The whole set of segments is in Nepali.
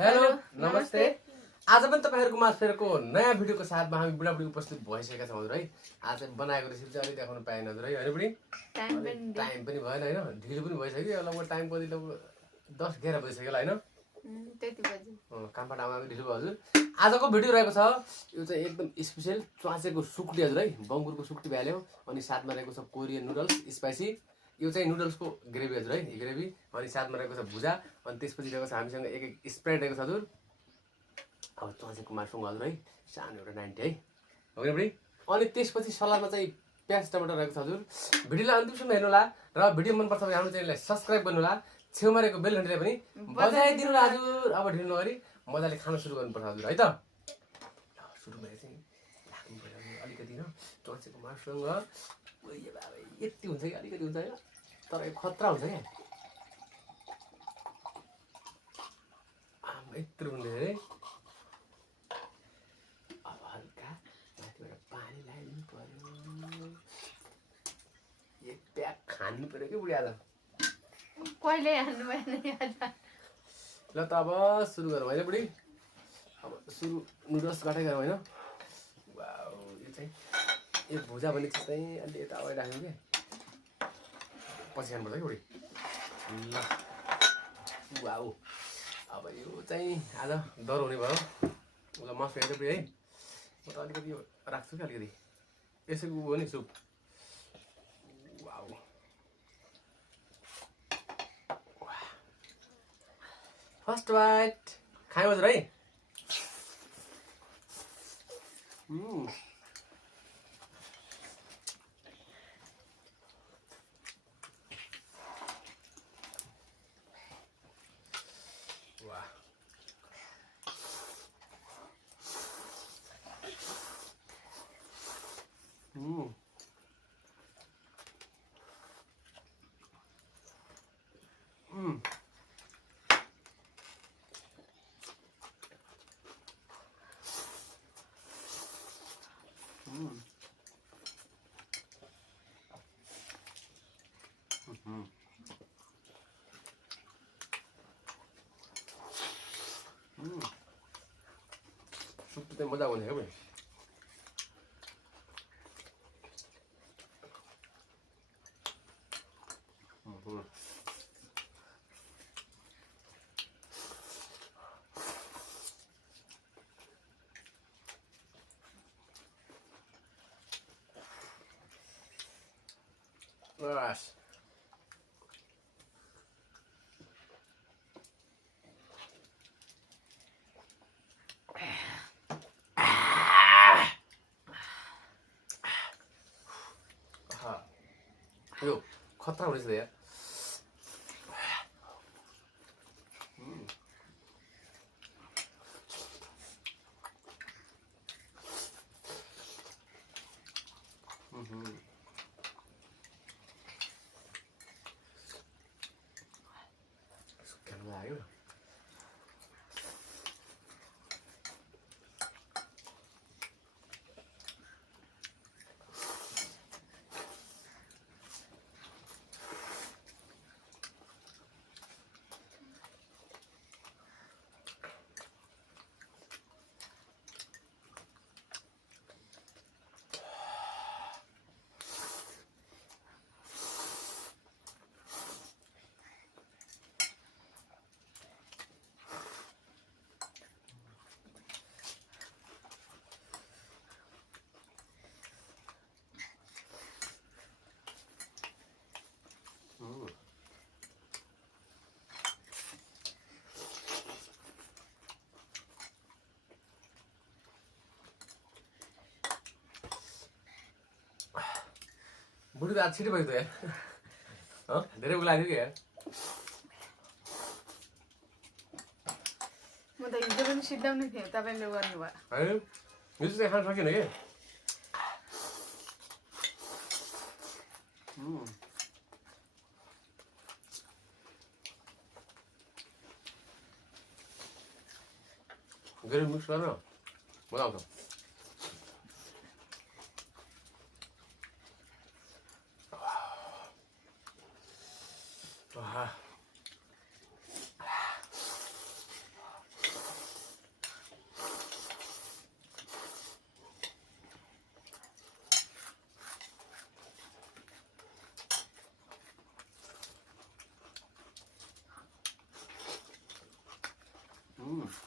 हेलो नमस्ते। आज पनि तपाईहरुको माझ फेरको नयाँ भिडियोको साथमा हामी बुढाबुढी उपस्थित भइसकेका छौं हजुर है। आज बनाएको रेसिपी चाहिँ अलि देखाउन पाएन हजुर है। हैन बुढी? टाइम पनि भएन हैन, ढिलो पनि भइसक्यो। लगभग टाइम कति लगभग 10-11 बजिसक्यो होला हैन? त्यति बजे। कामबाट आउन ढिलो भयो हजुर। आजको भिडियो रहेको छ यो चाहिँ एकदम स्पेशल च्वासेको सुक्टी हजुर है। बङ्गुरको सुक्टी भ्याल्यो अनि साथमा रहेको छ कोरियन नुडल्स स्पाइसी। यो चाहिँ नुडल्सको ग्रेभी हजुर है, ग्रेभी अनि साथमा रहेको छ भुजा अनि त्यसपछि रहेको छ हामीसँग एक स्प्रेड रहेको छ हजुर। अब च्वासेको मासुङ हजुर है, सानो एउटा 90 है। हो नि बुढी? अनि त्यसपछि सलादमा चाहिँ प्याज टमाटर रहेको छ हजुर। भिडियोलाई अन्तिमसम्म हेर्नु होला र भिडियो मन पर्छ भने हाम्रो च्यानललाई सब्स्क्राइब गर्नु होला। छेउमा रहेको बेल घन्टीलाई पनि बजाइदिनु होला हजुर। अब ढिलो नगरी मजाले खान सुरु गर्नुपर्छ हजुर है त। सुरुमा चाहिँ लाग्नु पर्यो अलिकति न च्वासेको मासुसँग ओए बाबा यति हुन्छ कि अलिकति हुन्छ हैन, तर यो खतरा हुन्छ क्या। यत्रो हुन्छ है। अब हल्का माथिबाट पानी लगाइदिनु पर्यो। एक प्याक खानु पर्यो कि बुढी आज। कहिले हान्नु भएन आज। ल त अब सुरु गरौँ हैन बुढी? अब सुरु नुडल्सबाटै गरौँ हैन? वाउ यो चाहिँ यो भुजा भन्ने चिज चाहिँ अलि यता अगाडि राख्नु क्या, पछि खानुपर्छ कि बुढी। ल वाउ अब यो चाहिँ आज डर हुने भयो। ल मासु हेर्दै बुढी है, म त अलिकति यो राख्छु कि अलिकति यसैको हो नि सुप। वाउ फर्स्ट बाइट खायो हजुर है। वाह सुप चाहिँ मजा आउने हो बुढी। बस यो खतरा हुनेछ यार। सुक्याउनु लाग्यो। बुढी त आज छिटो भयो त यार। धेरै भोक लाग्यो कि यार। म त हिजो पनि सिद्धाउनु थिएँ, तपाईँले गर्नुभयो है। हिजो चाहिँ खान सकिएन कि। ग्रेभी मिक्स गरेर मजा आउँछ। Wow.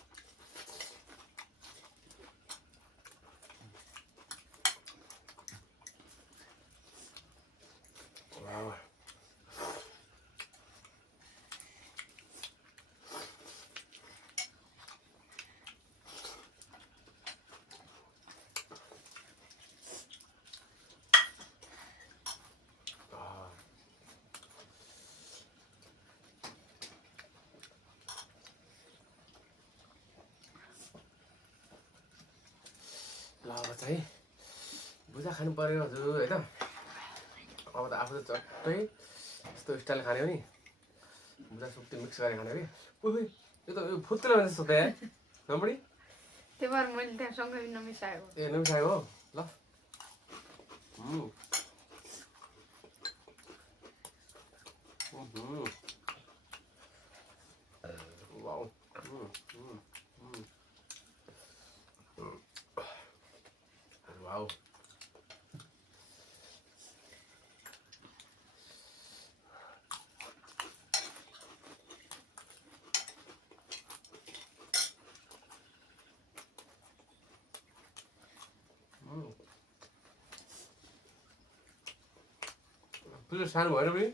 ल अब चाहिँ भुजा खानु पर्यो हजुर होइन अब त आफू त चट्टै यस्तो स्टाइल खाने हो नि भुजा सुक्टी मिक्स गरेर खाने कि उही यो त यो फुत्तुलो भन्छ जस्तो त नबडी त्यही भएर मैले त्यहाँ सँगै नमिसाएको ए नमिसाएको हो ल वाउ वाउ पुरा सानो भएन पनि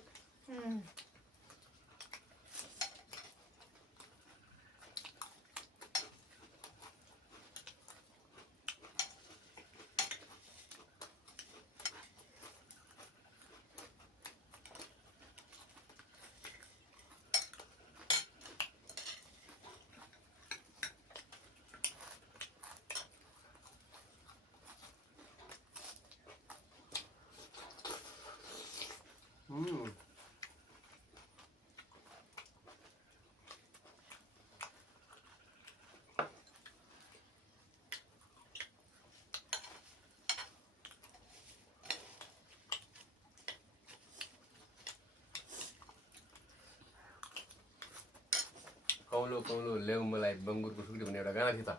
कौलो कौलो ल्याउ मलाई बङ्गुरको सुक्टी भन्ने एउटा गाना थियो त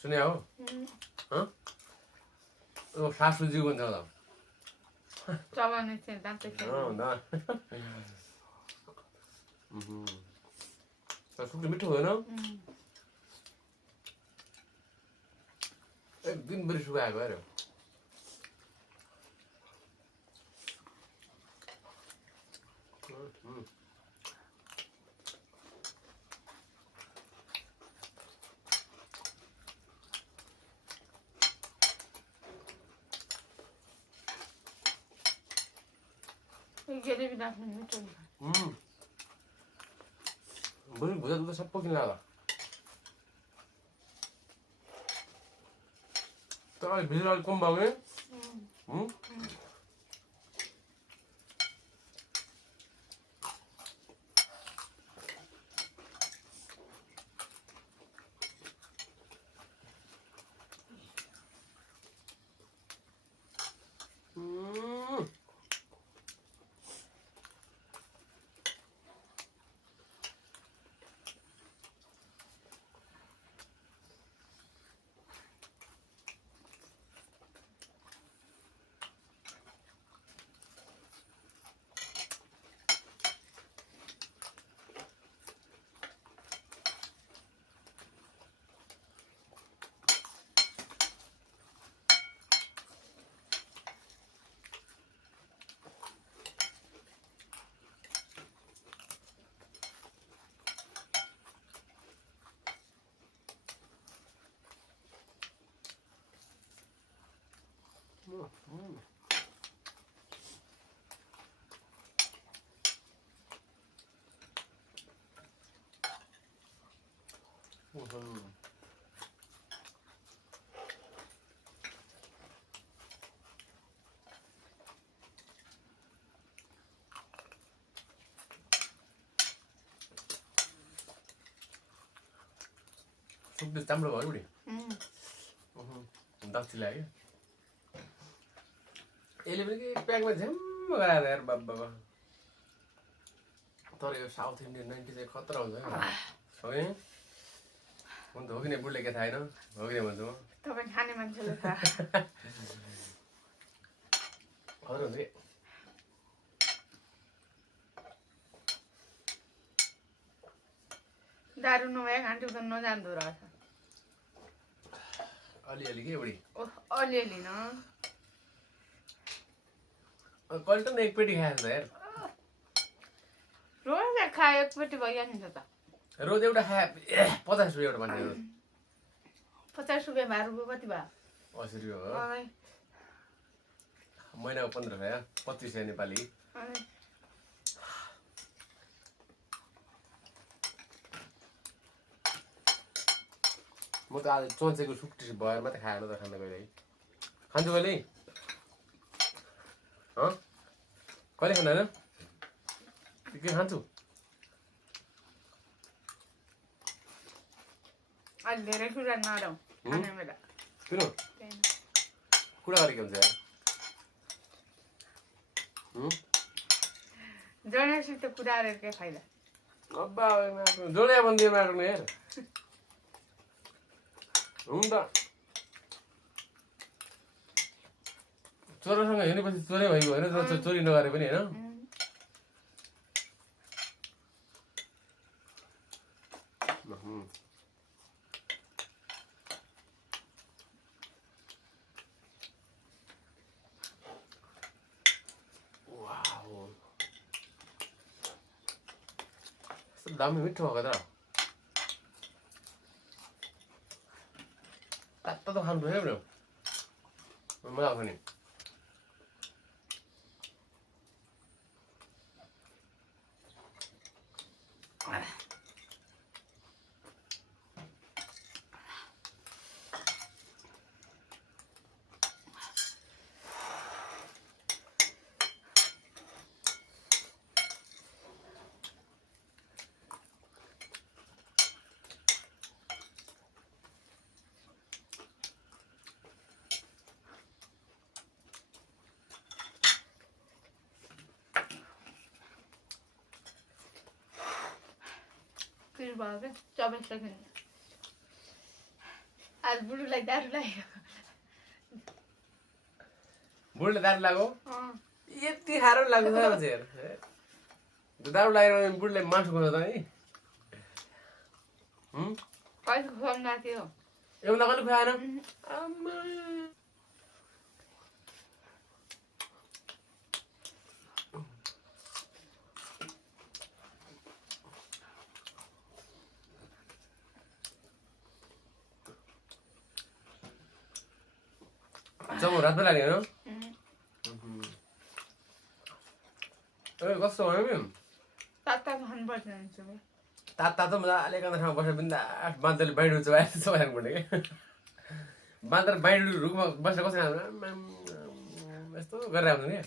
सुने हो सासुजी भन्छ होला चलाउने थिएँ दाँतै सुक्टी मिठो भएन एक दिनभरि सुकाएको अरे ग्रेभी राख्नु मिठो हुन्छ बरु भुजा दुध सबै किन होला तर अलिक भित्र अलिक कम भयो भने सुक्टी चाम्रो भयो नि दक्सी लाग्यो यसले पनि के प्याकमा झ्याम्म गराएर यार बाबा तर यो साउथ इन्डियन 90 चाहिँ खतरा हुन्छ है हुन त हो कि नै बुढले के थाहा होइन हो कि नै भन्छु म तपाईँ खाने मान्छेले थाहा खतरा हुन्छ दारू नभए घाँटी त नजान्दो रहेछ अलिअलि के बढी अलिअलि न कहिले त एक पेटी खाएछ त यार रोज खायो एकपट्टि भइहाल्छ त रोज एउटा खाए 50 रुपियाँ एउटा मान्छे रोज 50 रुपियाँ 12 रुपियाँ कति भयो 80 रुपियाँ हो महिनाको 15 भयो 2500 नेपाली म त आज चोन्चेको सुक्टी भएर मात्रै खाएर त खान गइरहेँ खान्छु कहिले कहिले खाँदैन के खान्छु अहिले धेरै कुरा नरौँ खाने बेला किन कुरा गरेको हुन्छ यार जनेसित कुरा गरेर के फाइदा अब्बा जोडे बन्दियो मार्नु यार हुन्छ चोरसँग हिँडेपछि चोरै भइगयो होइन चोरी नगरे पनि होइन दामी मिठो भएको त तातो त खानु पर्छ नि मजा आउँछ नि फिर भयो क्या 24 सेकेन्ड आज बुढोलाई दारू लाग्यो बुढोले दारू लाग्यो यति खारो लाग्छ यार दारू लागेर बुढोले मासु खुवाउँछ त नि कहिले खुवाउनु थियो एउटा कहिले खुवाएन आम्मा जम्मू रात लाग्यो होइन कस्तो भयो तातो खानुपर्छ तातो मजाले एक ठाउँमा बसेर बिन्दास बाँदरले बाइडु चबाएर खानुपर्ने क्या बाँदर बाइडु रुखमा बसेर कसरी खानु यस्तो गरेर आउँछ क्या